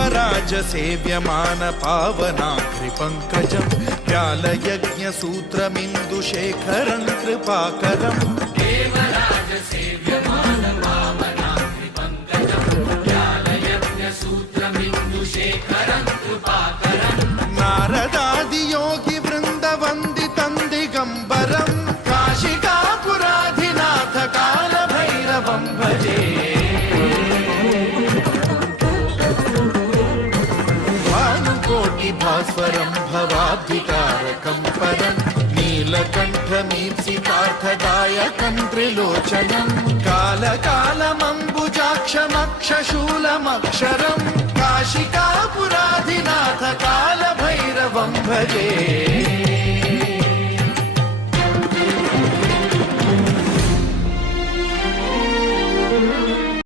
देवराज सेव्यमान पावनाग्रिपङ्कजं व्यालयज्ञसूत्रमिन्दुशेखरं कृपाकरं देवराज सेव्यमान पावनाग्रिपङ्कजं व्यालयज्ञसूत्रमिन्दुशेखरं कृपाकरं नारदादियोगि वृन्दवन्दितं दिगम्बरं काशिकापुराधिनाथ कालभैरवं भजे भास्वरं भवाब्धिकारकं परं नीलकण्ठमीप्सितार्थदायकं त्रिलोचनं कालकालमम्बुजाक्षमक्षशूलमक्षरं काशिकापुराधिनाथ कालभैरवं भजे